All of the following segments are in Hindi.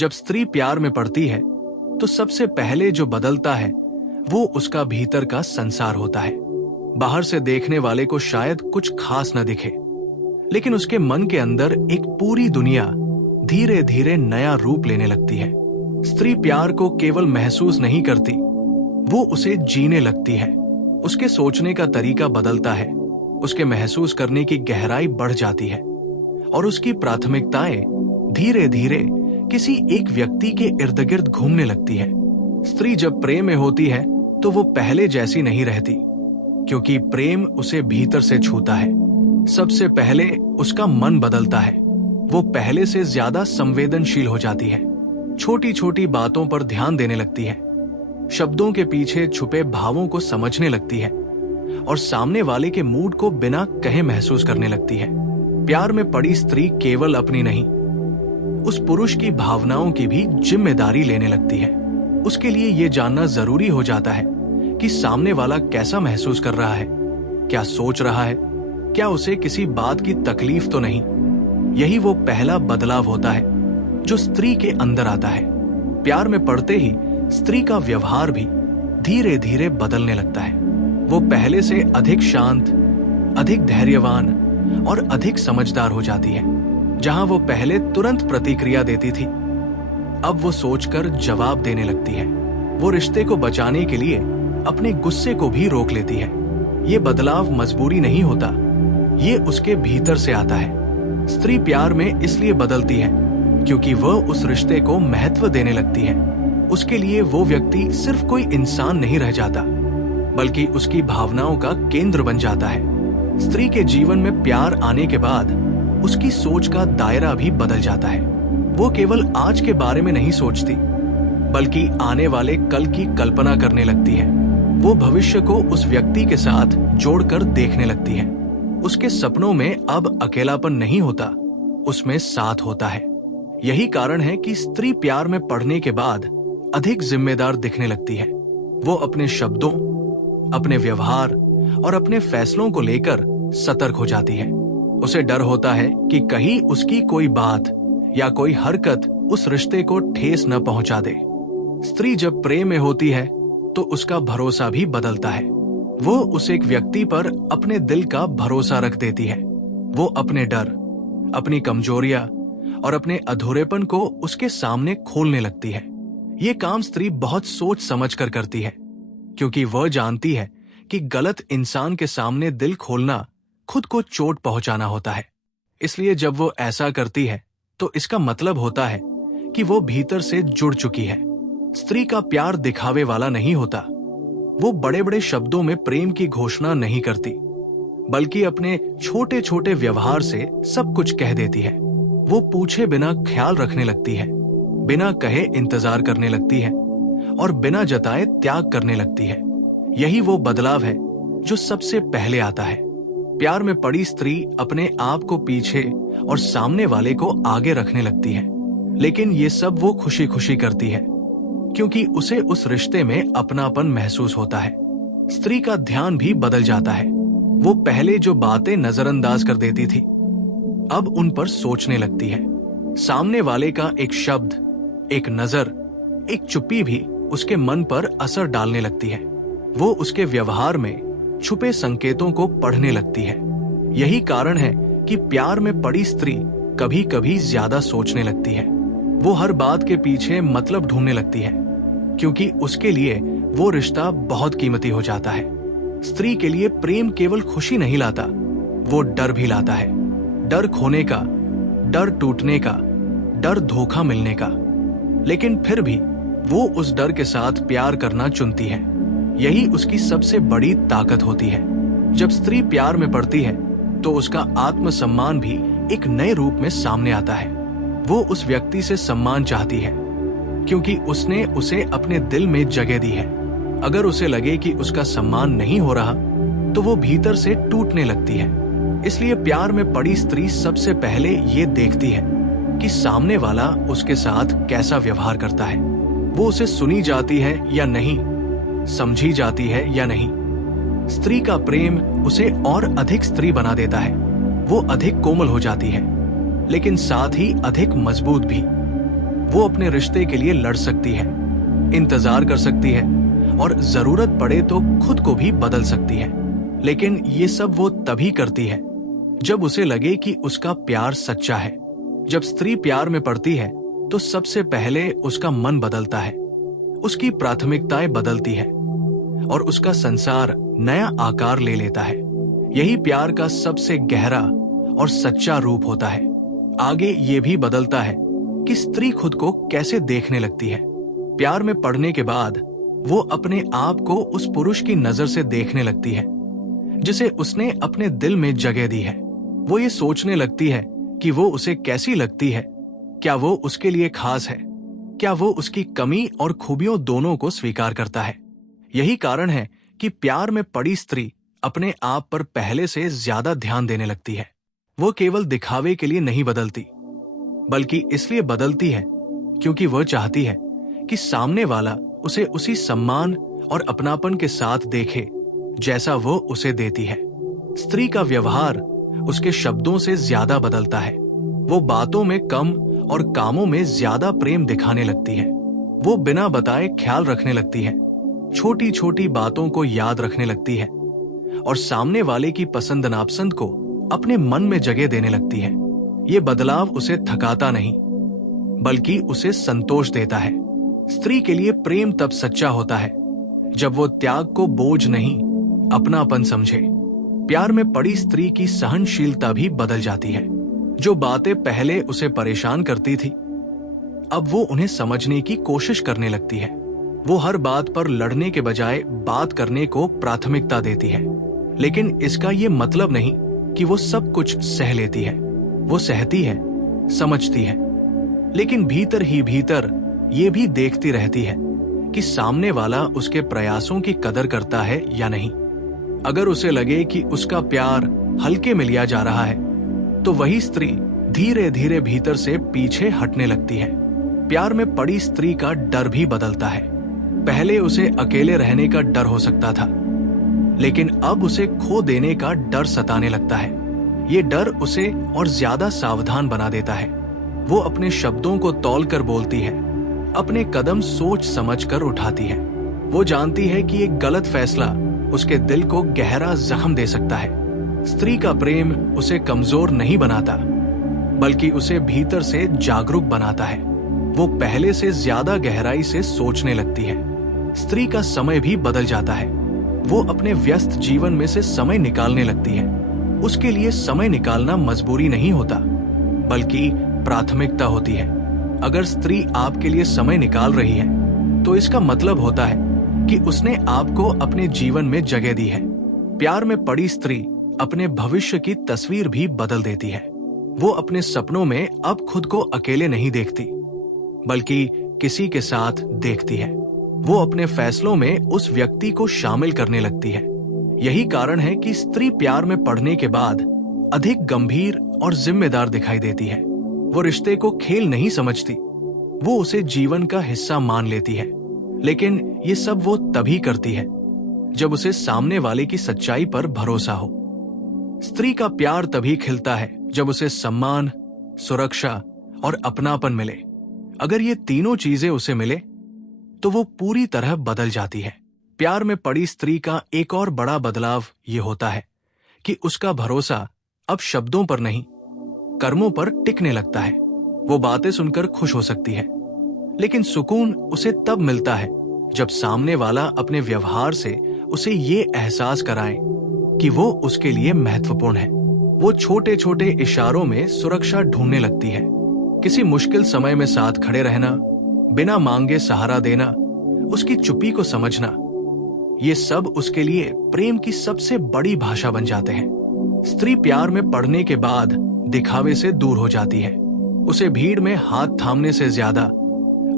जब स्त्री प्यार में पड़ती है तो सबसे पहले जो बदलता है वो उसका भीतर का संसार होता है। बाहर से देखने वाले को शायद कुछ खास न दिखे, लेकिन उसके मन के अंदर एक पूरी दुनिया धीरे धीरे नया रूप लेने लगती है। स्त्री प्यार को केवल महसूस नहीं करती, वो उसे जीने लगती है। उसके सोचने का तरीका बदलता है, उसके महसूस करने की गहराई बढ़ जाती है और उसकी प्राथमिकताएं धीरे धीरे किसी एक व्यक्ति के इर्द गिर्द घूमने लगती है। स्त्री जब प्रेम में होती है तो वो पहले जैसी नहीं रहती, क्योंकि प्रेम उसे भीतर से छूता है। सबसे पहले उसका मन बदलता है, वो पहले से ज्यादा संवेदनशील हो जाती है, छोटी छोटी बातों पर ध्यान देने लगती है, शब्दों के पीछे छुपे भावों को समझने लगती है और सामने वाले के मूड को बिना कहे महसूस करने लगती है। प्यार में पड़ी स्त्री केवल अपनी नहीं, उस पुरुष की भावनाओं की भी जिम्मेदारी लेने लगती है। उसके लिए यह जानना जरूरी हो जाता है कि सामने वाला कैसा महसूस कर रहा है, क्या सोच रहा है, क्या उसे किसी बात की तकलीफ तो नहीं। यही वो पहला बदलाव होता है जो स्त्री के अंदर आता है। प्यार में पड़ते ही स्त्री का व्यवहार भी धीरे धीरे बदलने लगता है। वो पहले से अधिक शांत, अधिक धैर्यवान और अधिक समझदार हो जाती है। जहां वो पहले तुरंत प्रतिक्रिया देती थी, अब वो सोचकर जवाब देने लगती है। वो रिश्ते को बचाने के लिए अपने गुस्से को भी रोक लेती है। ये बदलाव मजबूरी नहीं होता, ये उसके भीतर से आता है। स्त्री प्यार में इसलिए बदलती है क्योंकि वह उस रिश्ते को महत्व देने लगती है। उसके लिए वो व्यक्ति सिर्फ कोई इंसान नहीं रह जाता, बल्कि उसकी भावनाओं का केंद्र बन जाता है। स्त्री के जीवन में प्यार आने के बाद उसकी सोच का दायरा भी बदल जाता है। वो केवल आज के बारे में नहीं सोचती, बल्कि आने वाले कल की कल्पना करने लगती है। वो भविष्य को उस व्यक्ति के साथ जोड़कर देखने लगती है। उसके सपनों में अब अकेलापन नहीं होता, उसमें साथ होता है। यही कारण है कि स्त्री प्यार में पड़ने के बाद अधिक जिम्मेदार दिखने लगती है। वो अपने शब्दों, अपने व्यवहार और अपने फैसलों को लेकर सतर्क हो जाती है। उसे डर होता है कि कहीं उसकी कोई बात या कोई हरकत उस रिश्ते को ठेस न पहुंचा दे। स्त्री जब प्रेम में होती है तो उसका भरोसा भी बदलता है। वो उस एक व्यक्ति पर अपने दिल का भरोसा रख देती है। वो अपने डर, अपनी कमजोरियां और अपने अधूरेपन को उसके सामने खोलने लगती है। ये काम स्त्री बहुत सोच समझ कर करती है, क्योंकि वह जानती है कि गलत इंसान के सामने दिल खोलना खुद को चोट पहुंचाना होता है। इसलिए जब वो ऐसा करती है तो इसका मतलब होता है कि वो भीतर से जुड़ चुकी है। स्त्री का प्यार दिखावे वाला नहीं होता। वो बड़े बड़े शब्दों में प्रेम की घोषणा नहीं करती, बल्कि अपने छोटे छोटे व्यवहार से सब कुछ कह देती है। वो पूछे बिना ख्याल रखने लगती है, बिना कहे इंतजार करने लगती है और बिना जताए त्याग करने लगती है। यही वो बदलाव है जो सबसे पहले आता है। प्यार में पड़ी स्त्री अपने आप को पीछे और सामने वाले को आगे रखने लगती है, लेकिन ये सब वो खुशी खुशी करती है, क्योंकि उसे उस रिश्ते में अपनापन महसूस होता है। स्त्री का ध्यान भी बदल जाता है। वो पहले जो बातें नजरअंदाज कर देती थी, अब उन पर सोचने लगती है। सामने वाले का एक शब्द, एक नजर, एक चुप्पी भी उसके मन पर असर डालने लगती है। वो उसके व्यवहार में छुपे संकेतों को पढ़ने लगती है। यही कारण है कि प्यार में पड़ी स्त्री कभी कभी ज्यादा सोचने लगती है। वो हर बात के पीछे मतलब ढूंढने लगती है, क्योंकि उसके लिए वो रिश्ता बहुत कीमती हो जाता है। स्त्री के लिए प्रेम केवल खुशी नहीं लाता, वो डर भी लाता है। डर खोने का, डर टूटने का, डर धोखा मिलने का। लेकिन फिर भी वो उस डर के साथ प्यार करना चुनती है। यही उसकी सबसे बड़ी ताकत होती है। जब स्त्री प्यार में पड़ती है तो उसका आत्मसम्मान भी एक नए रूप में सामने आता है। वो उस व्यक्ति से सम्मान चाहती है, क्योंकि उसने उसे अपने दिल में जगह दी है। अगर उसे लगे कि उसका सम्मान नहीं हो रहा तो वो भीतर से टूटने लगती है। इसलिए प्यार में पड़ी स्त्री सबसे पहले ये देखती है कि सामने वाला उसके साथ कैसा व्यवहार करता है। वो उसे सुनी जाती है या नहीं, समझी जाती है या नहीं। स्त्री का प्रेम उसे और अधिक स्त्री बना देता है। वो अधिक कोमल हो जाती है, लेकिन साथ ही अधिक मजबूत भी। वो अपने रिश्ते के लिए लड़ सकती है, इंतजार कर सकती है और जरूरत पड़े तो खुद को भी बदल सकती है। लेकिन ये सब वो तभी करती है जब उसे लगे कि उसका प्यार सच्चा है। जब स्त्री प्यार में पड़ती है तो सबसे पहले उसका मन बदलता है, उसकी प्राथमिकताएं बदलती है और उसका संसार नया आकार ले लेता है। यही प्यार का सबसे गहरा और सच्चा रूप होता है। आगे ये भी बदलता है कि स्त्री खुद को कैसे देखने लगती है। प्यार में पड़ने के बाद वो अपने आप को उस पुरुष की नजर से देखने लगती है जिसे उसने अपने दिल में जगह दी है। वो ये सोचने लगती है कि वो उसे कैसी लगती है, क्या वो उसके लिए खास है, क्या वो उसकी कमी और खूबियों दोनों को स्वीकार करता है। यही कारण है कि प्यार में पड़ी स्त्री अपने आप पर पहले से ज्यादा ध्यान देने लगती है। वो केवल दिखावे के लिए नहीं बदलती, बल्कि इसलिए बदलती है क्योंकि वह चाहती है कि सामने वाला उसे उसी सम्मान और अपनापन के साथ देखे जैसा वो उसे देती है। स्त्री का व्यवहार उसके शब्दों से ज्यादा बदलता है। वो बातों में कम और कामों में ज्यादा प्रेम दिखाने लगती है। वो बिना बताए ख्याल रखने लगती है, छोटी छोटी बातों को याद रखने लगती है और सामने वाले की पसंद नापसंद को अपने मन में जगह देने लगती है। ये बदलाव उसे थकाता नहीं, बल्कि उसे संतोष देता है। स्त्री के लिए प्रेम तब सच्चा होता है जब वो त्याग को बोझ नहीं, अपनापन समझे। प्यार में पड़ी स्त्री की सहनशीलता भी बदल जाती है। जो बातें पहले उसे परेशान करती थी, अब वो उन्हें समझने की कोशिश करने लगती है। वो हर बात पर लड़ने के बजाय बात करने को प्राथमिकता देती है। लेकिन इसका ये मतलब नहीं कि वो सब कुछ सह लेती है। वो सहती है, समझती है, लेकिन भीतर ही भीतर ये भी देखती रहती है कि सामने वाला उसके प्रयासों की कदर करता है या नहीं। अगर उसे लगे कि उसका प्यार हल्के में लिया जा रहा है, तो वही स्त्री धीरे धीरे भीतर से पीछे हटने लगती है। प्यार में पड़ी स्त्री का डर भी बदलता है। पहले उसे अकेले रहने का डर हो सकता था, लेकिन अब उसे खो देने का डर सताने लगता है। ये डर उसे और ज्यादा सावधान बना देता है। वो अपने शब्दों को तौलकर बोलती है, अपने कदम सोच समझकर उठाती है। वो जानती है कि एक गलत फैसला उसके दिल को गहरा जख्म दे सकता है। स्त्री का प्रेम उसे कमजोर नहीं बनाता, बल्कि उसे भीतर से जागरूक बनाता है। वो पहले से ज्यादा गहराई से सोचने लगती है। स्त्री का समय भी बदल जाता है। वो अपने व्यस्त जीवन में से समय निकालने लगती है। उसके लिए समय निकालना मजबूरी नहीं होता, बल्कि प्राथमिकता होती है। अगर स्त्री आपके लिए समय निकाल रही है, तो इसका मतलब होता है कि उसने आपको अपने जीवन में जगह दी है। प्यार में पड़ी स्त्री अपने भविष्य की तस्वीर भी बदल देती है। वो अपने सपनों में अब खुद को अकेले नहीं देखती, बल्कि किसी के साथ देखती है। वो अपने फैसलों में उस व्यक्ति को शामिल करने लगती है। यही कारण है कि स्त्री प्यार में पड़ने के बाद अधिक गंभीर और जिम्मेदार दिखाई देती है। वो रिश्ते को खेल नहीं समझती, वो उसे जीवन का हिस्सा मान लेती है। लेकिन ये सब वो तभी करती है जब उसे सामने वाले की सच्चाई पर भरोसा हो। स्त्री का प्यार तभी खिलता है जब उसे सम्मान, सुरक्षा और अपनापन मिले। अगर ये तीनों चीजें उसे मिले, तो वो पूरी तरह बदल जाती है। प्यार में पड़ी स्त्री का एक और बड़ा बदलाव ये होता है कि उसका भरोसा अब शब्दों पर नहीं, कर्मों पर टिकने लगता है। वो बातें सुनकर खुश हो सकती है, लेकिन सुकून उसे तब मिलता है जब सामने वाला अपने व्यवहार से उसे ये एहसास कराए कि वो उसके लिए महत्वपूर्ण है। वो छोटे छोटे इशारों में सुरक्षा ढूंढने लगती है। किसी मुश्किल समय में साथ खड़े रहना, बिना मांगे सहारा देना, उसकी चुप्पी को समझना, ये सब उसके लिए प्रेम की सबसे बड़ी भाषा बन जाते हैं। स्त्री प्यार में पड़ने के बाद दिखावे से दूर हो जाती है। उसे भीड़ में हाथ थामने से ज्यादा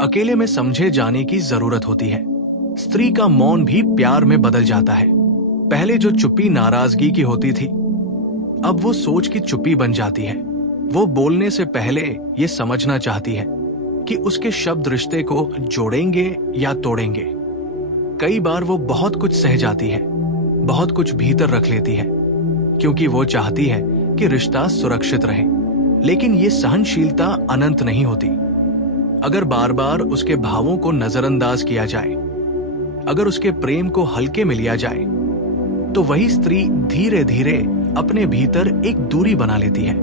अकेले में समझे जाने की जरूरत होती है। स्त्री का मौन भी प्यार में बदल जाता है। पहले जो चुप्पी नाराजगी की होती थी, अब वो सोच की चुप्पी बन जाती है। वो बोलने से पहले ये समझना चाहती है कि उसके शब्द रिश्ते को जोड़ेंगे या तोड़ेंगे। कई बार वो बहुत कुछ सह जाती है, बहुत कुछ भीतर रख लेती है, क्योंकि वो चाहती है कि रिश्ता सुरक्षित रहे। लेकिन ये सहनशीलता अनंत नहीं होती। अगर बार बार उसके भावों को नजरअंदाज किया जाए, अगर उसके प्रेम को हल्के में लिया जाए, तो वही स्त्री धीरे धीरे अपने भीतर एक दूरी बना लेती है।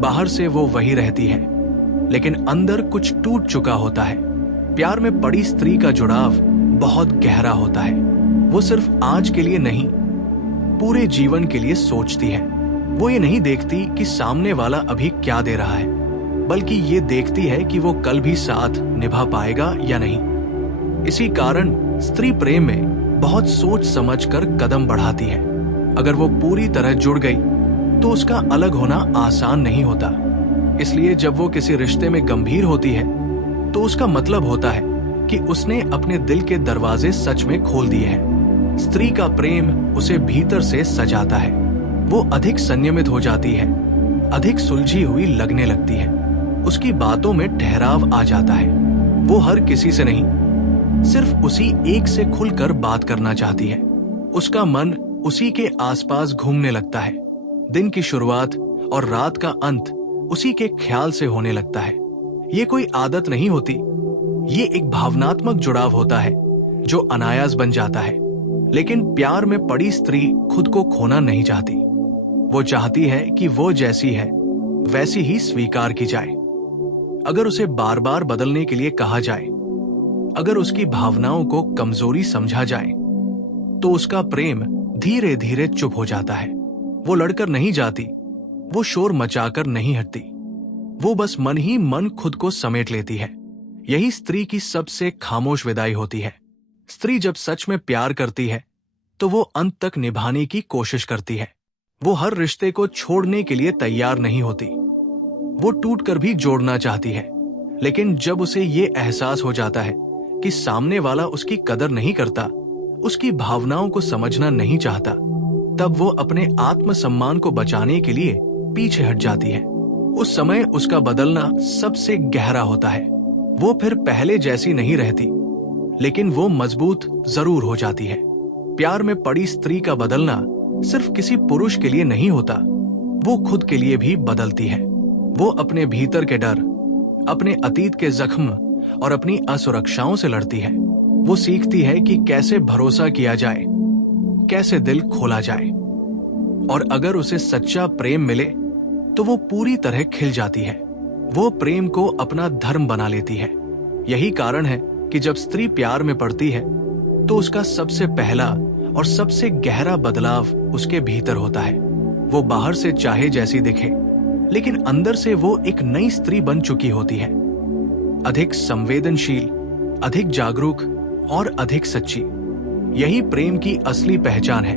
बाहर से वो वही रहती है, लेकिन अंदर कुछ टूट चुका होता है। प्यार में पड़ी स्त्री का जुड़ाव बहुत गहरा होता है। वो सिर्फ आज के लिए नहीं, पूरे जीवन के लिए सोचती है। वो ये नहीं देखती कि सामने वाला अभी क्या दे रहा है, बल्कि ये देखती है कि वो कल भी साथ निभा पाएगा या नहीं। इसी कारण स्त्री प्रेम में बहुत सोच समझ कर कदम बढ़ाती है। अगर वो पूरी तरह जुड़ गई तो उसका अलग होना आसान नहीं होता। इसलिए जब वो किसी रिश्ते में गंभीर होती है तो उसका मतलब होता है कि उसने अपने दिल के दरवाजे सच में खोल दिए हैं। स्त्री का प्रेम उसे भीतर से सजाता है। वो अधिक संयमित हो जाती है, अधिक सुलझी हुई लगने लगती है। उसकी बातों में ठहराव आ जाता है। वो हर किसी से नहीं, सिर्फ उसी एक से खुलकर बात करना चाहती है। उसका मन उसी के आसपास घूमने लगता है। दिन की शुरुआत और रात का अंत उसी के ख्याल से होने लगता है। ये कोई आदत नहीं होती, ये एक भावनात्मक जुड़ाव होता है जो अनायास बन जाता है। लेकिन प्यार में पड़ी स्त्री खुद को खोना नहीं चाहती। वो चाहती है कि वो जैसी है वैसी ही स्वीकार की जाए। अगर उसे बार बार बदलने के लिए कहा जाए, अगर उसकी भावनाओं को कमजोरी समझा जाए, तो उसका प्रेम धीरे धीरे चुप हो जाता है। वो लड़कर नहीं जाती, वो शोर मचाकर नहीं हटती, वो बस मन ही मन खुद को समेट लेती है। यही स्त्री की सबसे खामोश विदाई होती है। स्त्री जब सच में प्यार करती है तो वो अंत तक निभाने की कोशिश करती है। वो हर रिश्ते को छोड़ने के लिए तैयार नहीं होती। वो टूटकर भी जोड़ना चाहती है, लेकिन जब उसे ये एहसास हो जाता है कि सामने वाला उसकी कदर नहीं करता, उसकी भावनाओं को समझना नहीं चाहता, तब वो अपने आत्मसम्मान को बचाने के लिए पीछे हट जाती है। उस समय उसका बदलना सबसे गहरा होता है। वो फिर पहले जैसी नहीं रहती, लेकिन वो मजबूत जरूर हो जाती है। प्यार में पड़ी स्त्री का बदलना सिर्फ किसी पुरुष के लिए नहीं होता, वो खुद के लिए भी बदलती है। वो अपने भीतर के डर, अपने अतीत के जख्म और अपनी असुरक्षाओं से लड़ती है। वो सीखती है कि कैसे भरोसा किया जाए, कैसे दिल खोला जाए, और अगर उसे सच्चा प्रेम मिले तो वो पूरी तरह खिल जाती है। वो प्रेम को अपना धर्म बना लेती है। यही कारण है कि जब स्त्री प्यार में पड़ती है तो उसका सबसे पहला और सबसे गहरा बदलाव उसके भीतर होता है। वो बाहर से चाहे जैसी दिखे, लेकिन अंदर से वो एक नई स्त्री बन चुकी होती है, अधिक संवेदनशील, अधिक जागरूक और अधिक सच्ची। यही प्रेम की असली पहचान है।